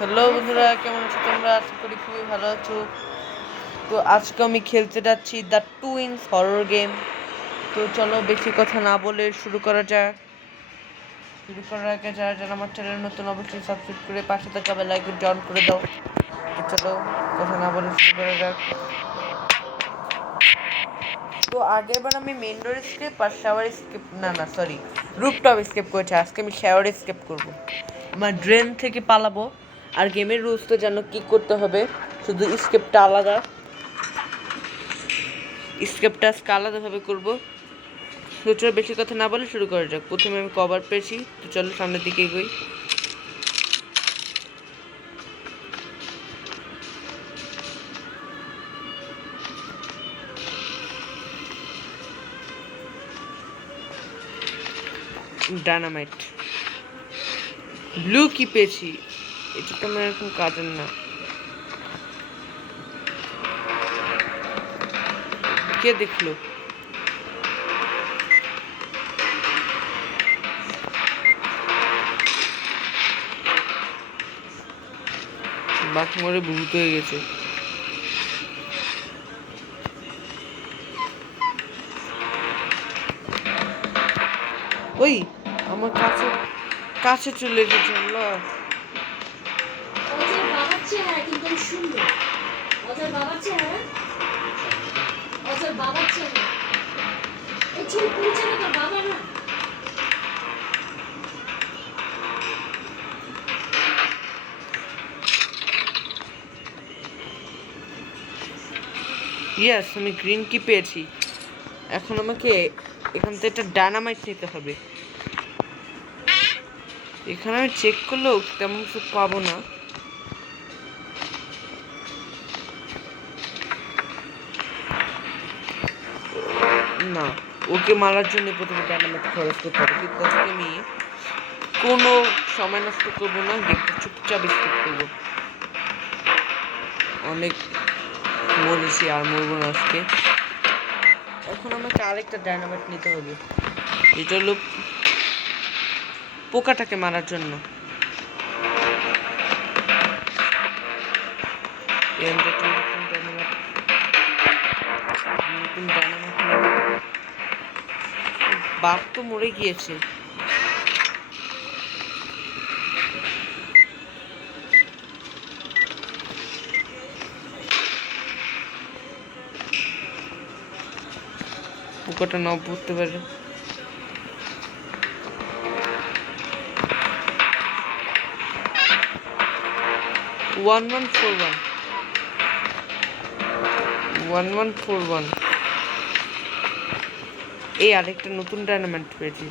Hello বন্ধুরা, কেমন আছো তোমরা? আশা করি খুবই ভালো আছো। তো আজকে আমি খেলতে যাচ্ছি দ্য টুইন্স হরর গেম। তো চলো বেশি কথা না বলে শুরু করা যাক। শুরু করার আগে যারা যারা আমার চ্যানেল নতুন, অবশ্যই সাবস্ক্রাইব করে পাশে থাকা বেল আইকনটি অন করে দাও। তো চলো কথা না বলে শুরু করা যাক। তো আগেরবার আমি মেন ডোর স্কেপ আর shower scape sorry rooftop scape করেছি। আজকে আমি শাওয়ার স্কেপ করবো। আমার ড্রেন থেকে পালাবো। আর গেমের রুলস তো জানো কী করতে হবে, শুধু স্কেপটা আলাদা। স্কেপটা আজকে আলাদাভাবে করবো। তো চলো বেশি কথা না বলে শুরু করা যাক। প্রথমে আমি কভার পেয়েছি, তো চলো সামনের দিকে এগোই। ডায়নামাইট, ব্লু কি পেয়েছি, এটা তো আমার এখন কাজের না। কে দেখলো? বাঘ মরে ভূত হয়ে গেছে। ওই আমার কাছে কাছে চলে এসেছে। আল্লাহ, অজয় বাবার চেহারা কিন্তু সুন্দর। অজয় বাবার চেহারা, অজয় বাবার চেহারা, এই ছবি পরিচালক বাবা না। ইয়েস, আমি গ্রিন কি পেয়েছি। এখন আমাকে এখান থেকে একটা ডায়নামাইট নিতে হবে। এখানে আমি চেক করলেও তেমন কিছু পাবো না। না, ওকে মারার জন্য প্রথমে ডায়নামাইট খরচ করতে হবে, কিন্তু আজকে আমি কোনো সময় নষ্ট করবো না, গেমটা চুপচাপ স্কিপ করবো। অনেক মরেছি, আর মরবো না আজকে। এখন আমাকে আরেকটা ডায়নামাইট নিতে হবে, এটা হলো পোকাটাকে মারার জন্য। নতুন ডায়নামাইট বাঘ তো মরে গিয়েছে। পোকাটা নাও পড়তে পারে। 1141 1141। এই আরেকটা নতুন ডায়নামাইট পেয়েছি।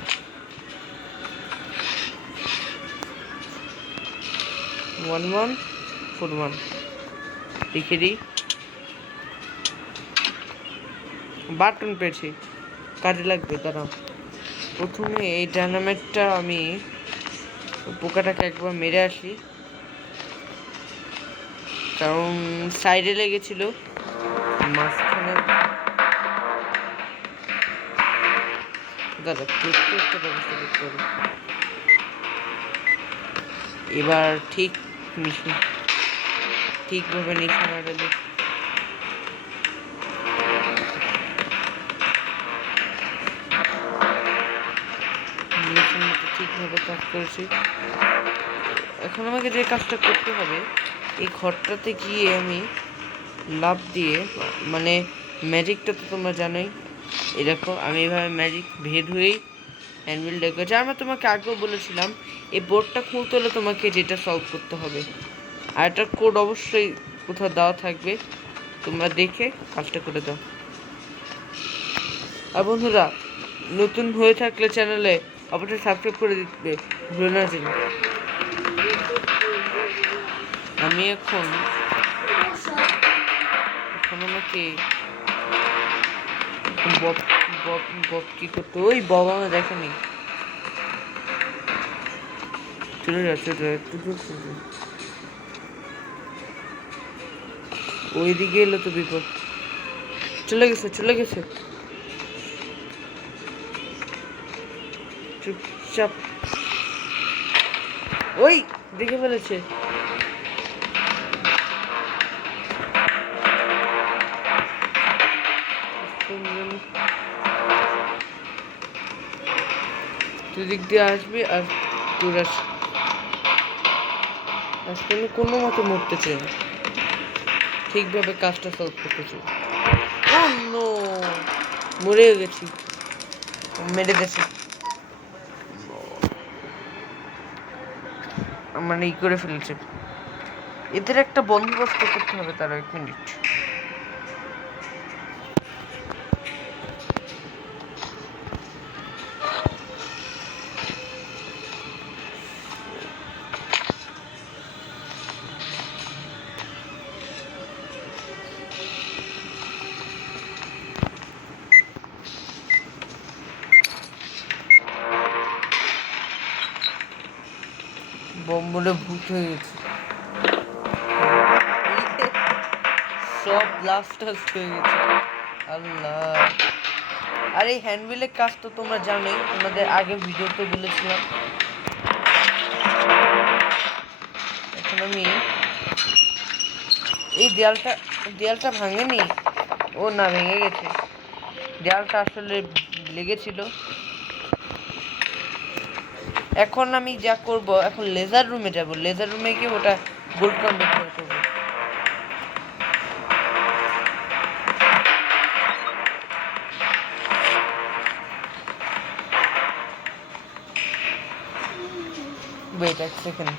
1141 লিখে দিই। বাটন পেয়েছি, কাজে লাগবে। দাঁড়াও, প্রথমে এই ডায়নামাইটটা আমি পোকাটাকে একবার মেরে আসি, কারণ সাইডে লেগেছিল মাঝখানে। দাদা একটা ব্যবস্থা করতে হবে। এবার ঠিকভাবে নিশানাটা দিই। ঠিকভাবে কাজ করেছি। এখন আমাকে যে কাজটা করতে হবে, এই ঘরটাতে গিয়ে আমি লাফ দিয়ে, মানে ম্যাজিকটা তো তোমরা জানোই। এই দেখো, আমি এভাবে ম্যাজিক ভেদ হয়েই হ্যান্ডবিল ডেকেছি। আমরা তোমাকে আগেও বলেছিলাম এই বোর্ডটা খুলতে হলে তোমাকে যেটা সলভ করতে হবে, আর এটার কোড অবশ্যই কোথাও দেওয়া থাকবে, তোমরা দেখে কাজটা করে দাও। আর বন্ধুরা, নতুন হয়ে থাকলে চ্যানেলে অবশ্যই সাবস্ক্রাইব করে দিতে ভুলে না যেন। আমি এখন আমাকে কি করতে, ওই বাবা আমার দেখেনি। চলে যাচ্ছে ওইদিকে এলো তো বিপদ। চলে গেছে চুপচাপ। ওই দেখে ফেলেছে। তুই দিক দিয়ে আসবি আর তোর আজকে আমি কোনো মতে মরতে চাই না, ঠিকভাবে কাজটা সলভ করতে চাই। নো, মরে গেছি, মেরে গেছে, মানে ই করে ফেলেছে। এদের একটা বন্দোবস্ত করতে হবে, তারা 1 মিনিট। বম বলে ভূত হয়ে গেছে, সব ব্লাস্ট হয়ে গেছে। আল্লাহ, আর এই হ্যান্ডবিলের কাজ তো তোমরা জানোই, তোমাদের আগে ভিডিওতে বলেছিলাম। এখন আমি এই দেয়ালটা ভাঙেনি, ও না ভেঙে গেছে, দেয়ালটা আসলে লেগেছিল। এখন আমি যা করব, এখন লেজার রুমে যাব, লেজার রুমে গিয়ে ওটা গোল্ড কনভার্ট করব। ওয়েট এক সেকেন্ড,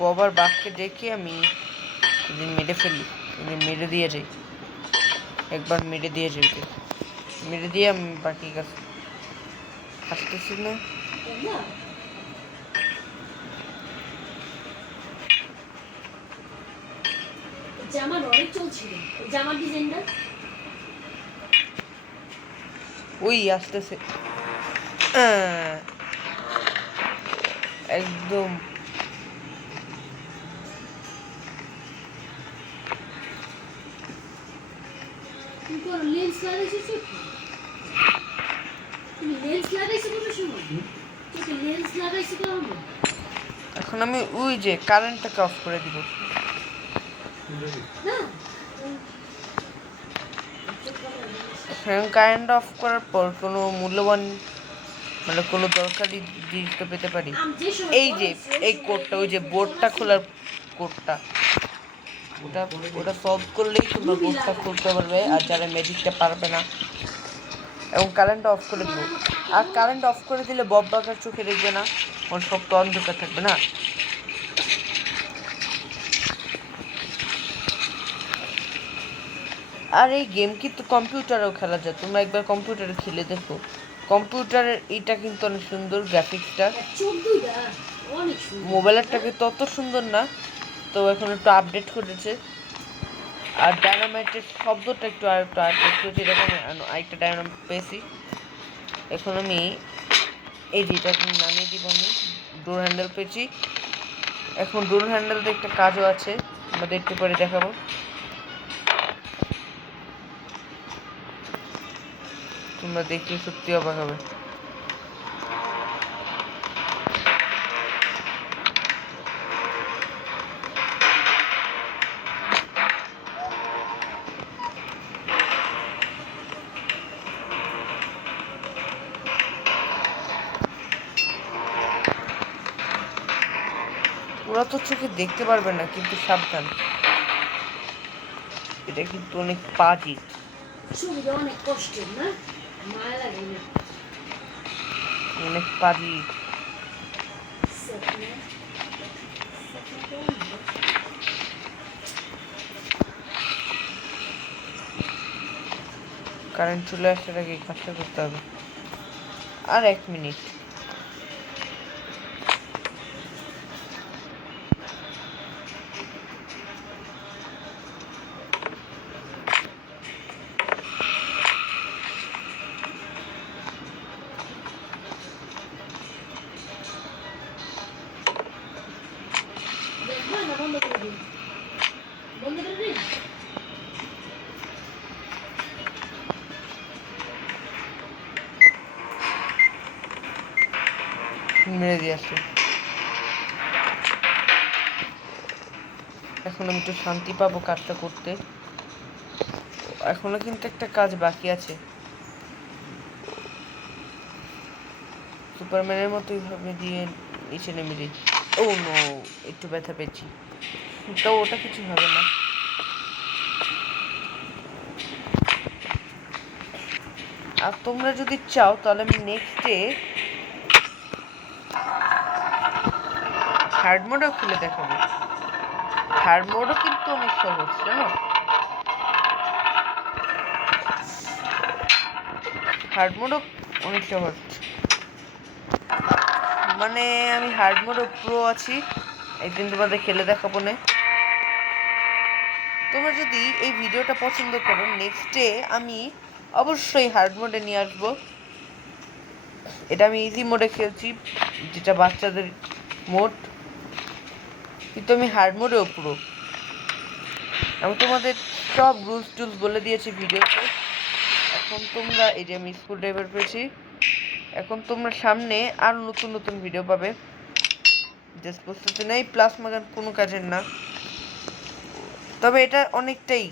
বাবার বাঘকে দেখে আমি মেরে ফেলি, মেরে দিয়ে যাই, একবার মেরে দিয়ে যাই, মেরে দিয়ে আমি বাকি কাজ আসতেছি না। জামার অনেক চলছিল, জামার ডিজাইনটা ওই আসতেছে, একদম লেন্স লাগাইছিস, তুমি লেন্স লাগাইছো কোনো সময়? তোকে লেন্স লাগাইছো কখন? এখন আমি ওই যে কারেন্টটাকে অফ করে দিব। না এখন কারেন্ট অফ করার পর কোনো মূল্যবান, মানে কোনো দরকারি জিনিস তো পেতে পারি। এই যে এই কোডটা, ওই যে বোর্ডটা খোলার কোডটা, ওটা ওটা সলভ করলেই তোমরা বোর্ডটা খুলতে পারবে, আর যারা ম্যাজিকটা পারবে না। এবং কারেন্ট অফ করে দেবো, আর কারেন্ট অফ করে দিলে বব বাগার চোখে দেখবে না, ওর সব তো অন্ধকার থাকবে না। আর এই গেম কিন্তু কম্পিউটারেও খেলা যায়, তোমরা একবার কম্পিউটারে খেলে দেখো। কম্পিউটারের এইটা কিন্তু অনেক সুন্দর, গ্রাফিক্সটা। মোবাইলেরটাকে তত সুন্দর না, তো এখন একটু আপডেট করেছে। আর ডায়নামাইটের শব্দটা একটু আপডেট করেছে, এরকম আরেকটা ডায়নামাইট পেয়েছি। এখন আমি এই যেটা নামিয়ে দিব, আমি ডোর হ্যান্ডেল পেয়েছি। এখন ডোর হ্যান্ডেলতে একটা কাজও আছে, আমরা একটু পরে দেখাবো। তোমরা দেখলে সত্যি অবাক হবে। ওরা তো চোখে দেখতে পারবে না, কিন্তু সাবধান, এটা কিন্তু অনেক পাজি, অনেক কষ্ট না, মায়া লাগে না, অনেক পাজি। কারেন্ট চলে আসার আগে কাজটা করতে হবে, আর 1 মিনিট। বন্ধ করে দিন, বন্ধ করে দিন। মেরে দিয়ে আসছে। এখন আমি একটু শান্তি পাবো কাজটা করতে। এখনো কিন্তু একটা কাজ বাকি আছে, সুপারম্যানের মতোই ভাবে দিয়ে নিচে নেমে দিই। ও নো, একটু ব্যথা পেয়েছি, তো ওটা কিছু হবে না। আর তোমরা যদি চাও তাহলে আমি নেক্সটে হার্ড মোডও খুলে দেখাবো। হার্ড মোডও কিন্তু অনেক সহজ, জানো? হার্ড মোডও অনেক সহজ, মানে আমি হার্ড মোডও প্রো আছি, একদিন তোমাদের খেলে দেখাবো না। তোমরা যদি এই ভিডিওটা পছন্দ করো, নেক্সটে আমি অবশ্যই হার্ড মোডে নিয়ে আসবো। এটা আমি ইজি মোডে খেলছি, যেটা বাচ্চাদের মোড, কিন্তু আমি হার্ড মোডেও পুরো। আমি তোমাদের সব রুলস টুলস বলে দিয়েছি ভিডিওতে। এখন তোমরা, এই যে আমি স্কুল ড্রাইভার পেয়েছি, এখন তোমরা সামনে আরো নতুন নতুন ভিডিও পাবে। জাস্ট বুঝতে নেই প্লাজমা গান কোনো কাজের না, তবে এটা অনেকটাই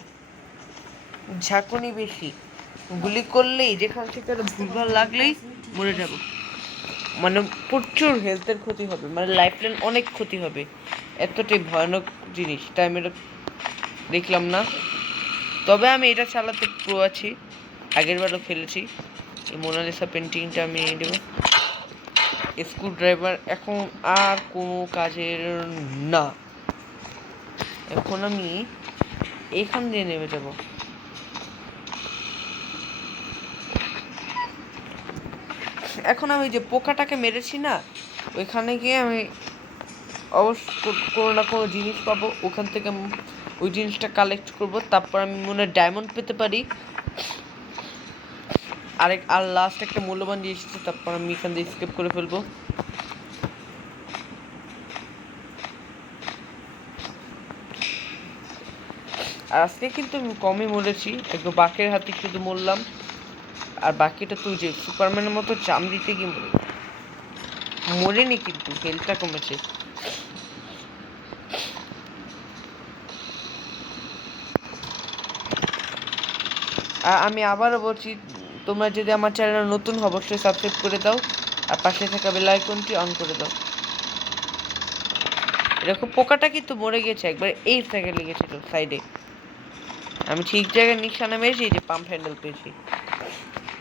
ঝাঁকুনি বেশি, গুলি করলেই যেখান থেকে ভুলভাল লাগলেই মরে যাব, মানে প্রচুর হেলথের ক্ষতি হবে, মানে লাইফ লাইন অনেক ক্ষতি হবে। এতটাই ভয়ানক জিনিস, তাই আমি এটা দেখলাম না। তবে আমি এটা চালাতে প্রো আছি, আগের বারও খেলেছি। এই মোনালিসা পেন্টিংটা আমি দেব। স্ক্রু ড্রাইভার এখন আর কোনো কাজের না, এখন আমি এখান দিয়ে নেমে যাব। এখন আমি যে পোকাটাকে মেরেছি না, ওইখানে গিয়ে আমি অবশ্য কোনো না কোনো জিনিস পাবো, ওখান থেকে ওই জিনিসটা কালেক্ট করব, তারপর আমি মনে হয় ডায়মন্ড পেতে পারি। আর লাস্ট একটা মূল্যবান জিনিস, তারপর আমি এখান দিয়ে স্কেপ করে ফেলবো। আর আজকে কিন্তু আমি কমই মরেছি, একটু বাকের হাতে শুধু মরলাম, আর বাকিটা তুই যে সুপারম্যানের মতো চাম দিতে গিয়ে মরেনি, কিন্তু হেলথটা কমেছে। আর আমি আবারও বলছি, তোমরা যদি আমার চ্যানেল নতুন হও অবশ্যই সাবস্ক্রাইব করে দাও, আর পাশে থাকা বেল আইকনটি অন করে দাও। এরকম পোকাটা কিন্তু মরে গেছে একবার, এই থেকে লেগেছিল সাইডে, আমি ঠিক জায়গায় নিশানা মেরেছি, যে পাম্প হ্যান্ডেল পেয়েছি।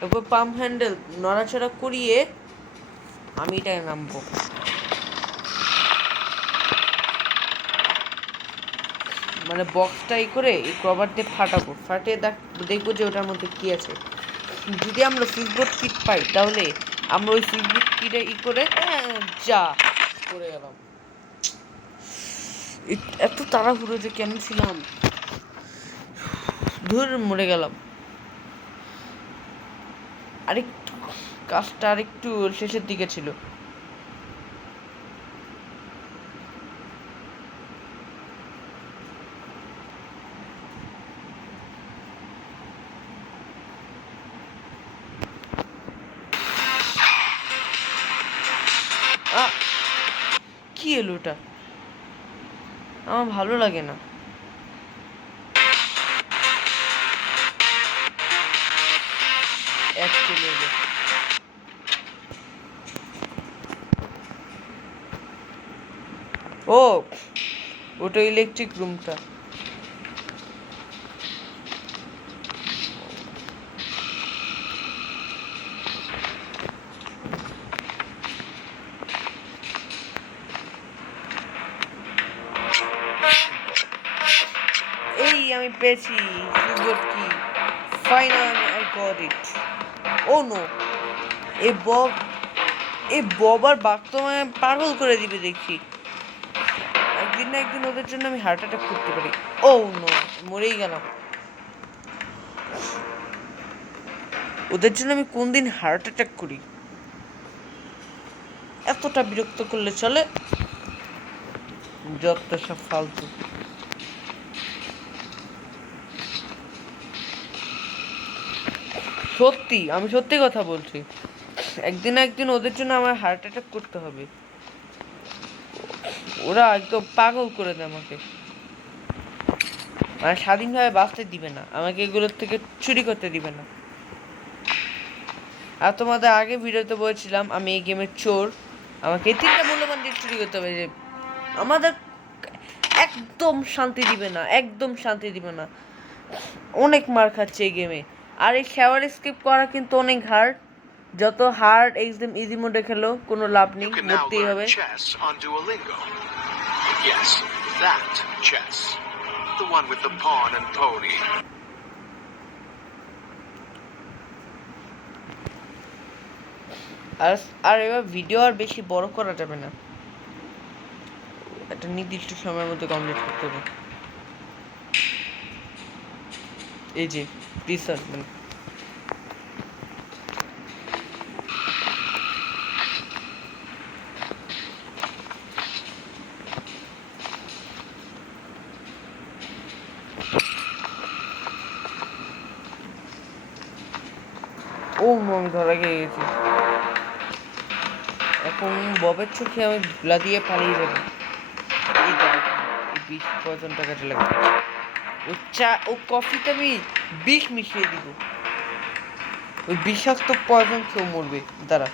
এরপর পাম্প হ্যান্ডেল নড়াচড়া করিয়ে আমি এটায় নামবো। মানে বক্সটা ই করে এই কভার দিয়ে ফাটাবো, ফাটিয়ে দেখবো যে ওটার মধ্যে কি আছে। যদি আমরা সুইচবোর্ড কিট পাই, তাহলে আমরা ওই সুইচবোর্ড কিটে ই করে যা করে গেলাম। এত তাড়াহুড়ো যে কেন ছিলাম, ধুর মরে গেলাম। আরেকটু কাজটা আরেকটু শেষের দিকে ছিল। কি এলো ওটা, আমার ভালো লাগে না। এক চলে এলো। ও, ওটা ইলেকট্রিক রুমটা। এই আমি পেয়েছি সুইচবোর্ড কি, finally I got it. Oh no, এই ববার বাঘ তো মানে পাগল করে দিবে দেখছি। একদিন না একদিন ওদের জন্য আমি হার্ট অ্যাটাক করতে পারি। ও নো, মরেই গেলাম। ওদের জন্য আমি কোন দিন হার্ট অ্যাটাক করি, এতটা বিরক্ত করলে চলে? যত সব ফালতু। সত্যি, আমি সত্যি কথা বলছি, একদিন একদিন ওদের জন্য আমার হার্ট অ্যাটাক করতে হবে। ওরা একদম পাগল করে দেয় আমাকে, মানে স্বাধীনভাবে বাঁচতে দিবে না আমাকে, এগুলোর থেকে চুরি করতে দিবে না। আর তোমাদের আগে ভিডিওতে বলেছিলাম আমি এই গেমের চোর, আমাকে এই 3টা মূল্যবান জিনিস চুরি করতে হবে। যে আমাদের একদম শান্তি দিবে না, একদম শান্তি দিবে না, অনেক মার খাচ্ছে এই গেমে। আর এই শাওয়ার স্কিপ করা কিন্তু অনেক হার্ড, যত হার্ড একদম ইজি মোডে খেলো কোনো লাভ নেই, You can now মরতেই learn হবে। chess on Duolingo. Yes, that chess. The one with the pawn and pony. আর আর এবার ভিডিও আর বেশি বড় করা যাবে না, একটা নির্দিষ্ট সময়ের মধ্যে কমপ্লিট করতে হবে। এই যে রিসার্চ মানে ও আমি ধরা খেয়ে গেছি। এখন ববের চোখে আমি ধুলা দিয়ে পালিয়ে যাবো। এই দেখো, এই 20 টাকাটা লাগবে। ও কফিতে আমি বিষ মিশিয়ে দিব, ওই বিষাক্ত পয়জন কেউ মরবে। দাঁড়া,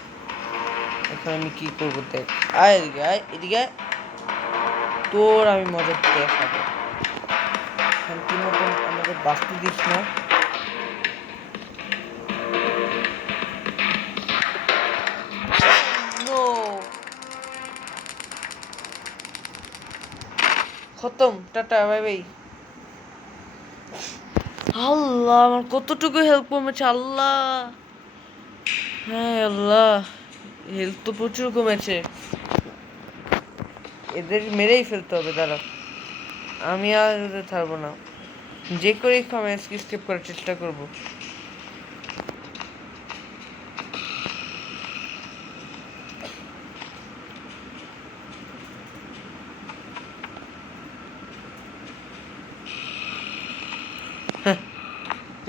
এখন আমি কি করবো দেখ। আয় এদিকে, আয় এদিকে আয়। তোর আমি মজা দেখাবো। শান্তি মতন আমাদের বাস্তু দিস না। No! খতম, টাটা, বাই বাই। আল্লাহ, আমার কতটুকু হেল্প কমেছে আল্লাহ। হ্যাঁ আল্লাহ, হেল্প তো প্রচুর কমেছে। এদের মেরেই ফেলতে হবে। দাঁড়া, আমি আর এদের ছাড়বো না, যে করে আমি স্কিপ করার চেষ্টা করবো।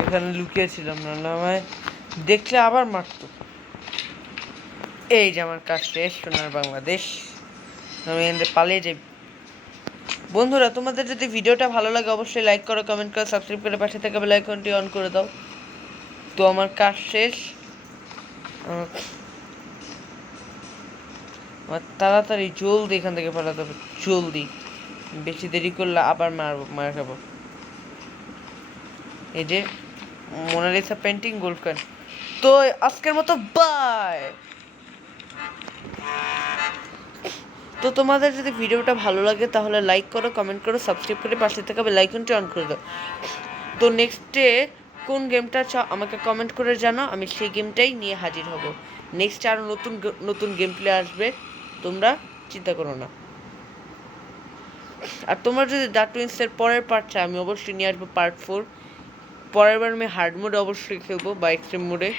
এখানে লুকিয়েছিলাম, না আমায় দেখলে আবার মারতো। এই যে আমার কাজ শেষ, সোনার বাংলাদেশ। আমি এখান থেকে পালিয়ে যাই। বন্ধুরা, তোমাদের যদি ভিডিওটা ভালো লাগে অবশ্যই লাইক করো, কমেন্ট করো, সাবস্ক্রাইব করে পাশে থাকা বেল আইকনটি অন করে দাও। তো আমার কাজ শেষ, আমার তাড়াতাড়ি জলদি এখান থেকে পালাতে হবে, জলদি। বেশি দেরি করলে আবার মার খাবো। এই যে মোনালিসা পেন্টিং গোল্ড কয়েন। তো আজকের মতো বাই। তো তোমাদের যদি ভিডিওটা ভালো লাগে তাহলে লাইক করো, কমেন্ট করো, সাবস্ক্রাইব করে পাশে থাকা বেল আইকনটি অন করে দাও। তো নেক্সটে কোন গেমটা চাও আমাকে কমেন্ট করে জানাও, আমি সেই গেমটাই নিয়ে হাজির হব। নেক্সট আরও নতুন নতুন গেম প্লে আসবে, তোমরা চিন্তা করো না। আর তোমরা যদি দ্য টুইন্সের পরের পার্ট চাও আমি অবশ্যই নিয়ে আসবো পার্ট 4। পরের বার আমি হার্ড মোডে অবশ্যই খেলবো বা এক্সট্রিম মোডে।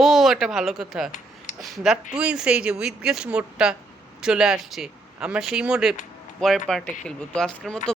ও একটা ভালো কথা, দ্য টুইন্স এই যে উইথ গেস্ট মোডটা চলে আসছে, আমরা সেই মোডে পরের পার্টে খেলবো। তো আজকের মতো